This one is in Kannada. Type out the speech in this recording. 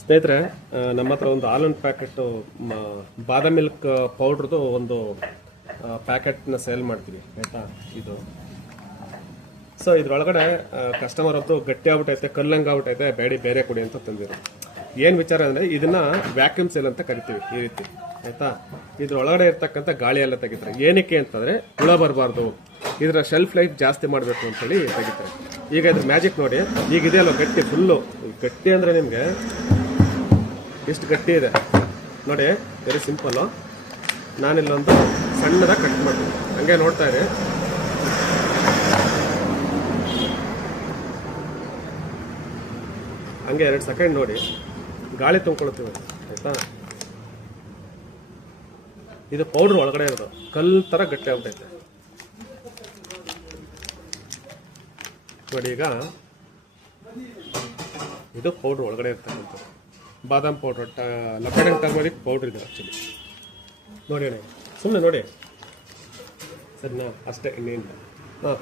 ಸ್ನೇಹಿತರೆ, ನಮ್ಮ ಹತ್ರ ಒಂದು ಹಾಲಿನ ಪ್ಯಾಕೆಟ್ ಬಾದಾಮ್ ಮಿಲ್ಕ್ ಪೌಡ್ರದು ಒಂದು ಪ್ಯಾಕೆಟ್ನ ಸೇಲ್ ಮಾಡ್ತೀವಿ ಆಯ್ತಾ. ಇದು ಸೊ ಇದ್ರೊಳಗಡೆ ಕಸ್ಟಮರ್ ಅಂತೂ ಗಟ್ಟಿ ಆಗ್ಬಿಟ್ಟೈತೆ, ಕಲ್ಲಂಗ ಆಗ್ಬಿಟ್ಟೈತೆ, ಬೇರೆ ಕೊಡಿ ಅಂತ ತಂದಿರು. ಏನು ವಿಚಾರ ಅಂದರೆ ಇದನ್ನ ವ್ಯಾಕ್ಯೂಮ್ ಸೇಲ್ ಅಂತ ಕರಿತೀವಿ ಈ ರೀತಿ ಆಯ್ತಾ. ಇದ್ರೊಳಗಡೆ ಇರ್ತಕ್ಕಂಥ ಗಾಳಿ ಎಲ್ಲ ತೆಗಿತಾರೆ. ಏನಕ್ಕೆ ಅಂತಂದ್ರೆ ಹುಳ ಬರಬಾರ್ದು, ಇದರ ಶೆಲ್ಫ್ ಲೈಫ್ ಜಾಸ್ತಿ ಮಾಡಬೇಕು ಅಂತೇಳಿ ತೆಗಿತಾರೆ. ಈಗ ಇದ್ರ ಮ್ಯಾಜಿಕ್ ನೋಡಿ, ಈಗ ಇದೆಯಲ್ಲ ಗಟ್ಟಿ, ಫುಲ್ಲು ಗಟ್ಟಿ ಅಂದರೆ ನಿಮಗೆ ಎಷ್ಟು ಗಟ್ಟಿ ಇದೆ ನೋಡಿ. Very simple. ನಾನಿಲ್ಲೊಂದು ಸಣ್ಣದಾಗಿ ಕಟ್ ಮಾಡ್ತೀನಿ, ಹಂಗೆ ನೋಡ್ತಾ ಇರಿ. ಹಂಗೆ 2 ಸೆಕೆಂಡ್ ನೋಡಿ, ಗಾಳಿ ತುಂಬ್ಕೊಳ್ತೀವಿ ಆಯ್ತಾ. ಇದು ಪೌಡ್ರ್ ಒಳಗಡೆ ಇರೋದು ಕಲ್ಲು ಥರ ಗಟ್ಟಿ ಆಗ್ಬಿಟ್ಟೈತೆ ನೋಡಿ. ಈಗ ಇದು ಪೌಡ್ರ್ ಒಳಗಡೆ ಇರ್ತಕ್ಕಂಥದ್ದು ಬಾದಾಮ್ ಪೌಡ್ರ್, ಲಪೆಡನ್ ಟರ್ಮರಿಕ್ ಪೌಡ್ರ್ ಇದೆ ಆ್ಯಕ್ಚುಲಿ. ನೋಡಿ ಸುಮ್ಮನೆ ನೋಡಿ ಸರಿನಾ, ಅಷ್ಟೇ ಇನ್ನೇನು. ಹಾಂ